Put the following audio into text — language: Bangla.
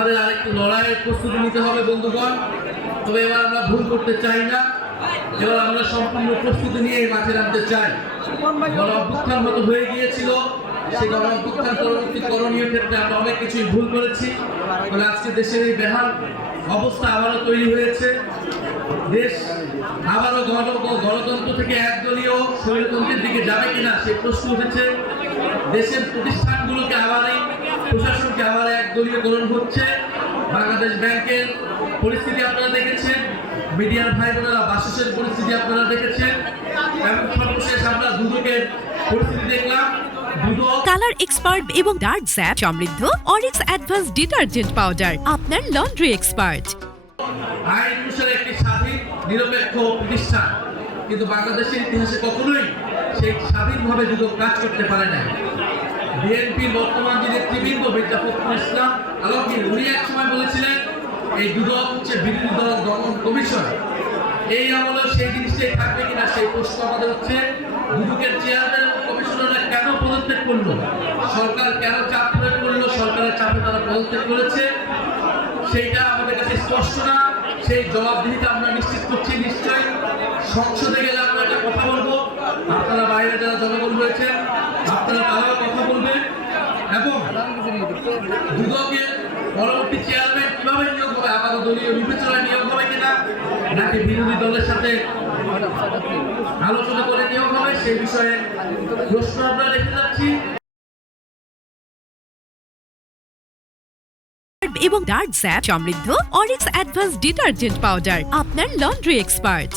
আমাদের আরেকটু লড়াইয়ের প্রস্তুতি নিতে হবে বন্ধুগণ। তবে এবার আমরা ভুল করতে চাই না, এবার আমরা সম্পূর্ণ প্রস্তুতি নিয়ে মাঠে নামতে চাই। গণ অভ্যুত্থান মতো হয়ে গিয়েছিল, সেই গণ অভ্যুত্থান পরবর্তী করণীয় ক্ষেত্রে আমরা অনেক কিছুই ভুল করেছি। ফলে আজকে দেশের এই বেহাল অবস্থা আবারও তৈরি হয়েছে। দেশ আবারও গণতন্ত্র থেকে একদলীয় স্বৈরতন্ত্রের দিকে যাবে কিনা সেই প্রশ্ন উঠেছে। দেশের প্রতিষ্ঠানগুলোকে আবারই, প্রশাসনকে আবার একদলীয়করণ হচ্ছে। বাংলাদেশ ব্যাংকের পরিস্থিতি আপনারা দেখেছেন, মিডিয়ার ভাই বোনেরা বাসের পরিস্থিতি আপনারা দেখেছেন, এবং সর্বশেষ আমরা দুদকের পরিস্থিতি দেখলাম। কালার এক্সপার্ট এবং ডার্ক স্যাপ সমৃদ্ধ অরিক্স অ্যাডভান্স ডিটারজেন্ট পাউডার আপনার লন্ড্রি এক্সপার্ট। আইন অনুসারে একটি স্বাধীন নিরপেক্ষ প্রতিষ্ঠান, কিন্তু বাংলাদেশের ইতিহাসে কখনোই সেই স্বাধীনভাবে দুদক কাজ করতে পারে না। বিএনপির বর্তমান যে নেতৃবৃন্দ মির্জা ফখরুল ইসলাম আলমগীর, উনি এক সময় বলেছিলেন এই দুদক হচ্ছে বিরোধী দল দমন কমিশন। এই আমলে সেই জিনিসটাই থাকবে কিনা সেই প্রশ্ন আমাদের হচ্ছে। দুদকের চেয়ারম্যান কমিশনাররা কেন পদত্যাগ করলো, সরকার কেন চাপ প্রয়োগ করলো, সরকারের চাপে তারা পদত্যাগ করেছে, সেইটা আমাদের কাছে স্পষ্ট না। সেই জবাবদিহিতা আমরা নিশ্চিত করছি। নিশ্চয়ই সংসদে গেলে আমরা একটা কথা বলবো, আপনারা বাইরে যারা জনগণ রয়েছেন আপনারা তারাও কথা বলবেন, এবং দুদকের পরবর্তী চেয়ারম্যান কিভাবে নিয়োগ হবে, আপাতত দলীয় বিবেচনায় নিয়োগ হবে কিনা, নাকি বিরোধী দলের সাথে আলোচনা করে নিয়োগ হবে, সেই বিষয়ে প্রশ্ন আমরা রেখে যাচ্ছি। এবং ডার্ক স্যাপ সমৃদ্ধ অরিক্স অ্যাডভান্স ডিটারজেন্ট পাউডার আপনার লন্ড্রি এক্সপার্ট।